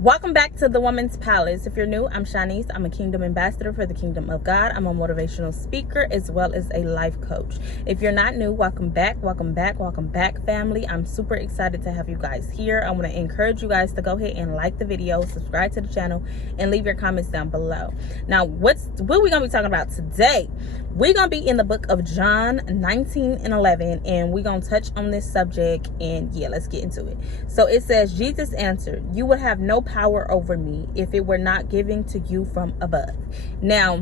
Welcome back to the Woman's Palace. If you're new, I'm Shanice. I'm a kingdom ambassador for the kingdom of God. I'm a motivational speaker as well as a life coach. If you're not new, welcome back, family. I'm super excited to have you guys here. I want to encourage you guys to go ahead and like the video, subscribe to the channel, and leave your comments down below. Now, what we gonna be talking about today? We're gonna be in the book of John 19 and 11, and we're gonna touch on this subject. And yeah, let's get into it. So it says, Jesus answered, "You would have no power over me if it were not given to you from above." Now,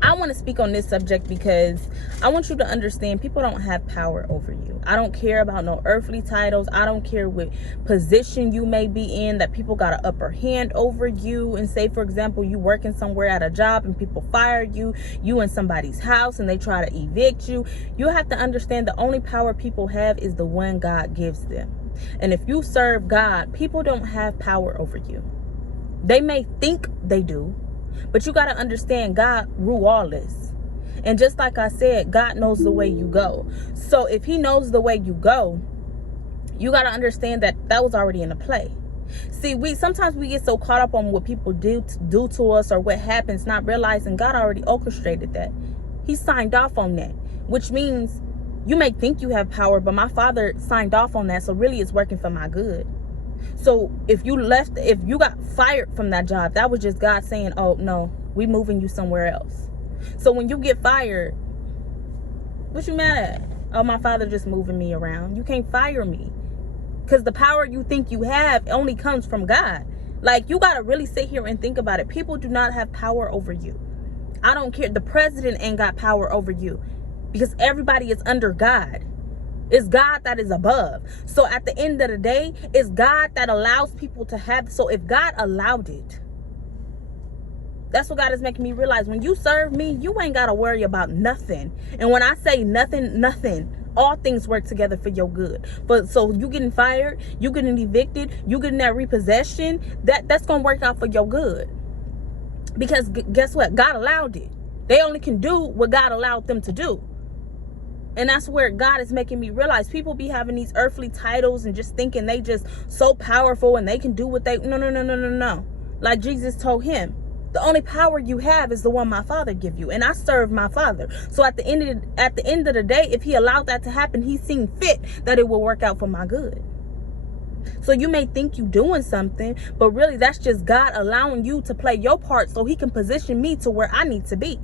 I want to speak on this subject because I want you to understand people don't have power over you. I don't care about no earthly titles. I don't care what position you may be in, that people got an upper hand over you. And say, for example, you working somewhere at a job and people fire you in somebody's house and they try to evict you. You have to understand the only power people have is the one God gives them. And if you serve God, people don't have power over you. They may think they do, but you got to understand God rule all this. And just like I said, God knows the way you go. So if he knows the way you go, you got to understand that that was already in the play. See, sometimes we get so caught up on what people do to us or what happens, not realizing God already orchestrated that. He signed off on that, which means you may think you have power, but my Father signed off on that. So really it's working for my good. So if you got fired from that job, that was just God saying, "Oh no, we moving you somewhere else." So when you get fired, what you mad at? "Oh, my Father just moving me around." You can't fire me, because the power you think you have only comes from God. Like, you got to really sit here and think about it. People do not have power over you. I don't care. The president ain't got power over you, because everybody is under God. It's God that is above. So at the end of the day, it's God that allows people to have. So if God allowed it, that's what God is making me realize. When you serve me, you ain't got to worry about nothing. And when I say nothing, all things work together for your good. But so you getting fired, you getting evicted, you getting that repossession, that's going to work out for your good. Because guess what? God allowed it. They only can do what God allowed them to do. And that's where God is making me realize people be having these earthly titles and just thinking they just so powerful and they can do what they... No. Like Jesus told him, the only power you have is the one my Father give you. And I serve my Father. So at the end of the day, if he allowed that to happen, he's seen fit that it will work out for my good. So you may think you doing something, but really that's just God allowing you to play your part so he can position me to where I need to be.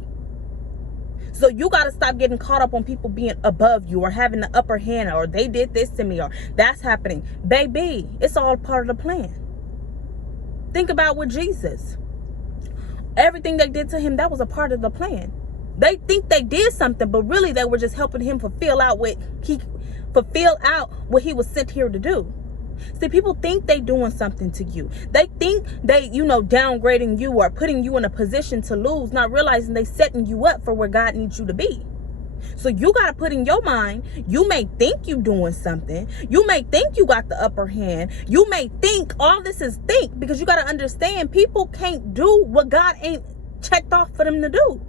So you got to stop getting caught up on people being above you or having the upper hand, or they did this to me, or that's happening. Baby, it's all part of the plan. Think about with Jesus. Everything they did to him, that was a part of the plan. They think they did something, but really they were just helping him fulfill out what he was sent here to do. See, people think they doing something to you. They think they, downgrading you or putting you in a position to lose, not realizing they setting you up for where God needs you to be. So you got to put in your mind, you may think you doing something. You may think you got the upper hand. You may think all this is because you got to understand people can't do what God ain't checked off for them to do.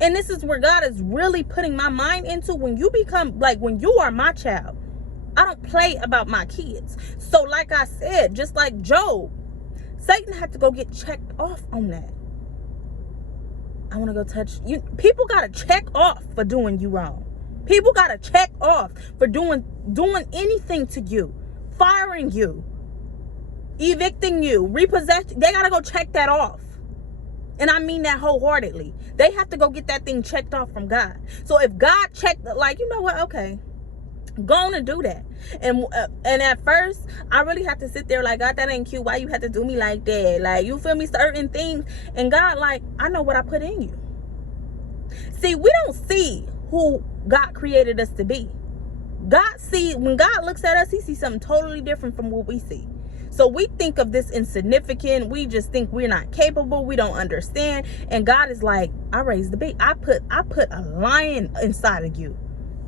And this is where God is really putting my mind into. When you are my child, I don't play about my kids. So like I said, just like Job, Satan had to go get checked off on that. I want to go touch you. People got to check off for doing you wrong. People got to check off for doing anything to you, firing you, evicting you, repossessing. They got to go check that off. And I mean that wholeheartedly. They have to go get that thing checked off from God. So if God checked, you know what? Okay, go on and do that. And at first I really had to sit there like, God, that ain't cute. Why you had to do me like that? Like, you feel me? Certain things. And God, I know what I put in you. See, we don't see who God created us to be. When God looks at us, he sees something totally different from what we see. So we think of this insignificant. We just think we're not capable. We don't understand. And God is like, I raised the baby. I put a lion inside of you.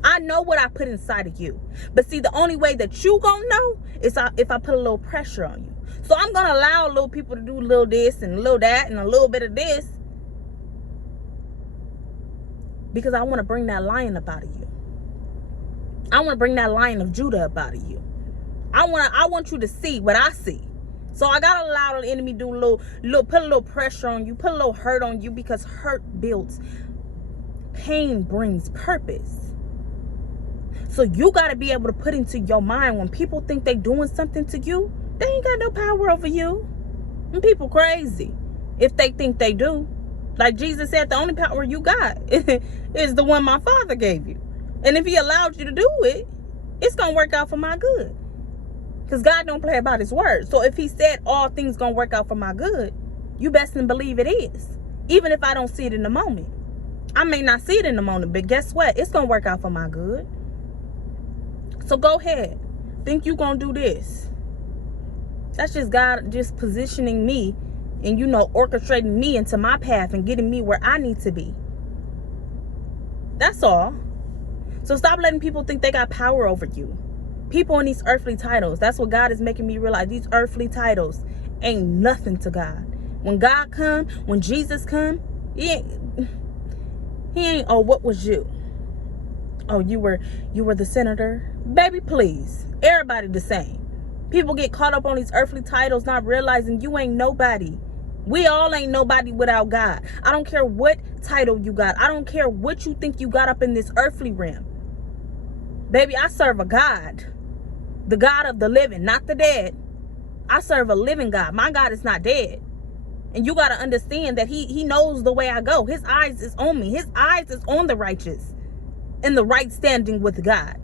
I know what I put inside of you. But see, the only way that you gonna know is if I put a little pressure on you. So I'm gonna allow little people to do a little this and a little that and a little bit of this, because I want to bring that lion up out of you. I want to bring that Lion of Judah up out of you. I want you to see what I see. So I gotta allow the enemy do put a little pressure on you, put a little hurt on you, because hurt builds. Pain brings purpose. So you gotta be able to put into your mind, when people think they doing something to you, they ain't got no power over you. And people crazy if they think they do. Like Jesus said, the only power you got is the one my Father gave you. And if he allowed you to do it, it's going to work out for my good. Because God don't play about his word. So if he said all things going to work out for my good, you best and believe it is. Even if I don't see it in the moment. I may not see it in the moment, but guess what? It's going to work out for my good. So go ahead. Think you going to do this. That's just God just positioning me and, orchestrating me into my path and getting me where I need to be. That's all. So stop letting people think they got power over you. People in these earthly titles. That's what God is making me realize. These earthly titles ain't nothing to God. When God come, when Jesus come, he ain't, oh, what was you? Oh, you were the senator? Baby, please. Everybody the same. People get caught up on these earthly titles, not realizing you ain't nobody. We all ain't nobody without God. I don't care what title you got. I don't care what you think you got up in this earthly realm. Baby, I serve a God. The God of the living, not the dead. I serve a living God. My God is not dead. And you got to understand that he knows the way I go. His eyes is on me. His eyes is on the righteous in the right standing with God.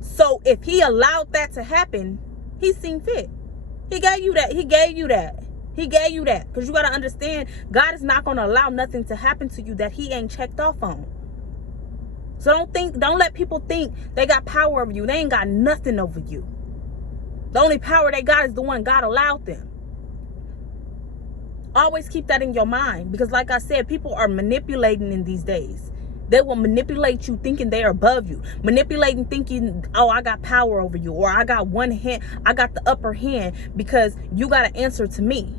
So if he allowed that to happen, he seen fit. He gave you that. He gave you that. He gave you that. Because you got to understand, God is not going to allow nothing to happen to you that he ain't checked off on. So don't let people think they got power over you. They ain't got nothing over you. The only power they got is the one God allowed them. Always keep that in your mind. Because like I said, people are manipulating in these days. They will manipulate you thinking they are above you. Manipulating thinking, oh, I got power over you. Or I got one hand. I got the upper hand because you got to answer to me.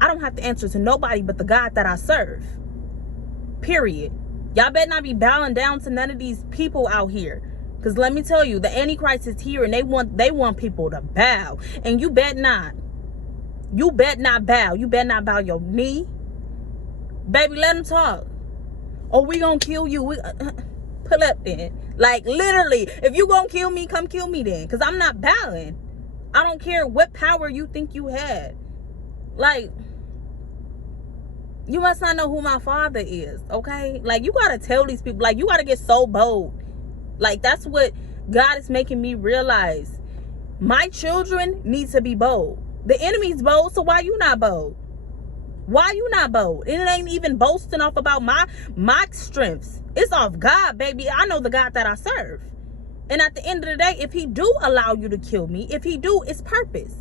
I don't have to answer to nobody but the God that I serve. Period. Y'all better not be bowing down to none of these people out here. Because let me tell you, the Antichrist is here and they want people to bow. And you bet not. You bet not bow. You bet not bow your knee. Baby, let them talk. Oh, we gonna kill you. Pull up then. Like, literally, if you gonna kill me, come kill me then. Because I'm not bowing. I don't care what power you think you had. Like, you must not know who my Father is, okay? Like, you gotta tell these people. Like, you gotta get so bold. Like, that's what God is making me realize. My children need to be bold. The enemy's bold, so why you not bold? Why you not bold? And it ain't even boasting off about my strengths. It's off God, baby. I know the God that I serve. And at the end of the day, if he do allow you to kill me, if he do, it's purpose.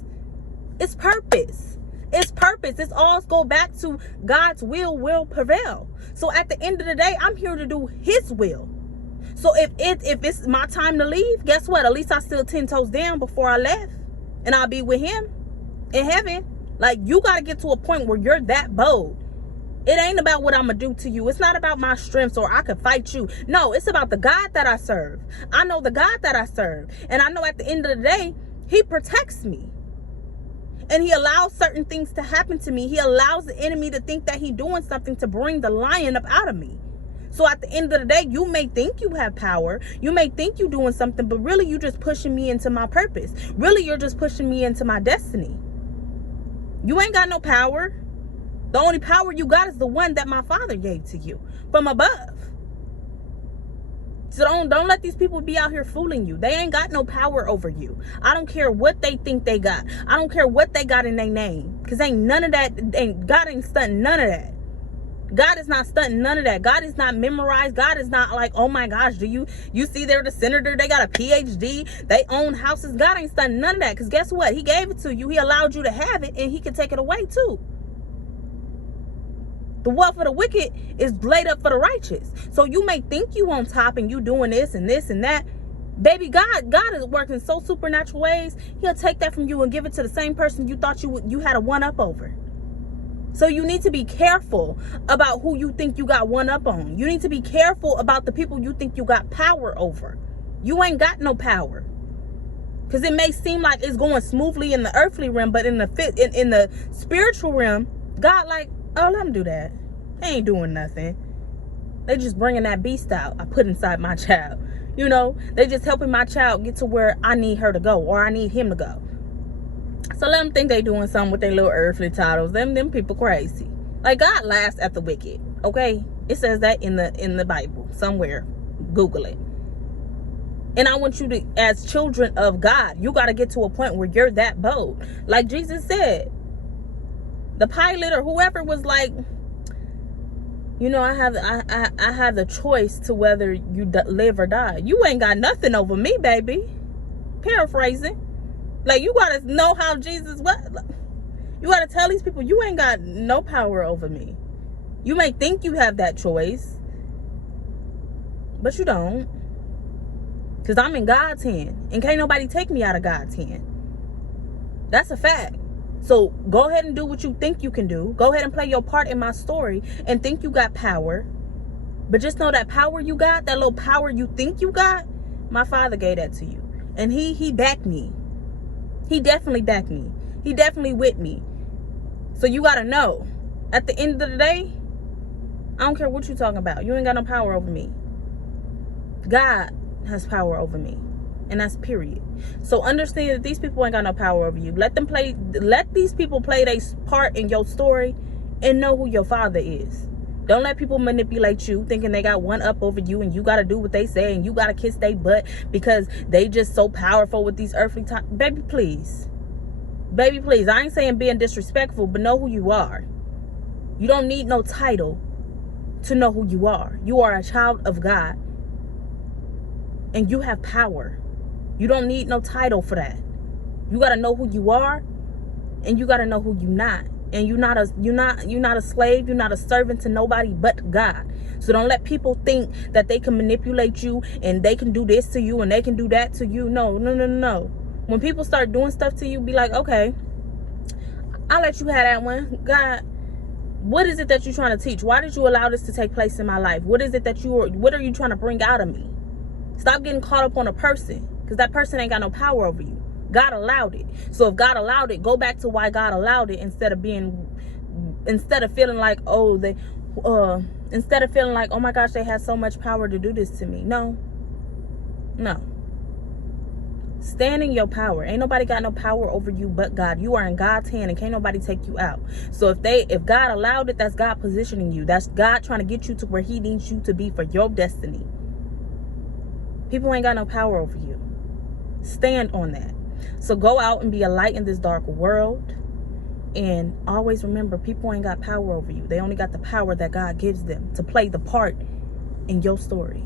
It's purpose. It's purpose. It's all go back to God's will prevail. So at the end of the day, I'm here to do his will. So if it's my time to leave, guess what? At least I still 10 toes down before I left. And I'll be with him in heaven. Like, you got to get to a point where you're that bold. It ain't about what I'm going to do to you. It's not about my strengths or I could fight you. No, it's about the God that I serve. I know the God that I serve. And I know at the end of the day, he protects me. And he allows certain things to happen to me. He allows the enemy to think that he's doing something to bring the lion up out of me. So at the end of the day, you may think you have power. You may think you're doing something, but really you're just pushing me into my purpose. Really, you're just pushing me into my destiny. You ain't got no power. The only power you got is the one that my Father gave to you from above. So don't let these people be out here fooling you. They ain't got no power over you. I don't care what they think they got. I don't care what they got in their name. Because ain't none of that. God ain't stunting none of that. God is not stunting none of that. God is not memorized. God is not like, oh my gosh, do you see they're the senator? They got a PhD. They own houses. God ain't stunting none of that. Because guess what? He gave it to you. He allowed you to have it. And he can take it away too. The wealth of the wicked is laid up for the righteous. So you may think you on top and you doing this and this and that. Baby, God is working so supernatural ways. He'll take that from you and give it to the same person you thought you had a one up over. So you need to be careful about who you think you got one up on. You need to be careful about the people you think you got power over. You ain't got no power. Because it may seem like it's going smoothly in the earthly realm, but in the spiritual realm, God like, oh, let them do that. They ain't doing nothing. They just bringing that beast out I put inside my child. You know, they just helping my child get to where I need her to go, or I need him to go. So let them think they doing something with their little earthly titles. Them people crazy. Like, God laughs at the wicked. Okay, it says that in the Bible somewhere. Google it. And I want you to, as children of God, you got to get to a point where you're that bold. Like Jesus said, the pilot or whoever was like, you know, I have the choice to whether you live or die. You ain't got nothing over me, baby. Paraphrasing. Like, you got to know how Jesus, what? You got to tell these people, you ain't got no power over me. You may think you have that choice, but you don't. Because I'm in God's hand. And can't nobody take me out of God's hand. That's a fact. So go ahead and do what you think you can do. Go ahead and play your part in my story and think you got power. But just know that power you got, that little power you think you got, my Father gave that to you. And he backed me. He definitely backed me. He definitely with me. So you got to know, at the end of the day, I don't care what you're talking about. You ain't got no power over me. God has power over me. And that's period. So understand that these people ain't got no power over you. Let these people play their part in your story and know who your Father is. Don't let people manipulate you thinking they got one up over you and you got to do what they say and you got to kiss their butt because they just so powerful with these earthly baby, please. Baby, please. I ain't saying being disrespectful, but know who you are. You don't need no title to know who you are. You are a child of God. And you have power. You don't need no title for that. You got to know who you are and you got to know who you not. And you're not a slave, you're not a servant to nobody but God. So don't let people think that they can manipulate you and they can do this to you and they can do that to you. No. When people start doing stuff to you, be like, okay, I'll let you have that one. God, what is it that you're trying to teach? Why did you allow this to take place in my life? What is it that what are you trying to bring out of me? Stop getting caught up on a person, because that person ain't got no power over you. God allowed it. So if God allowed it, go back to why God allowed it instead of feeling like, oh, instead of feeling like, oh my gosh, they had so much power to do this to me. No. Stand in your power. Ain't nobody got no power over you but God. You are in God's hand and can't nobody take you out. So if God allowed it, that's God positioning you. That's God trying to get you to where he needs you to be for your destiny. People ain't got no power over you. Stand on that. So go out and be a light in this dark world. And always remember, people ain't got power over you. They only got the power that God gives them to play the part in your story.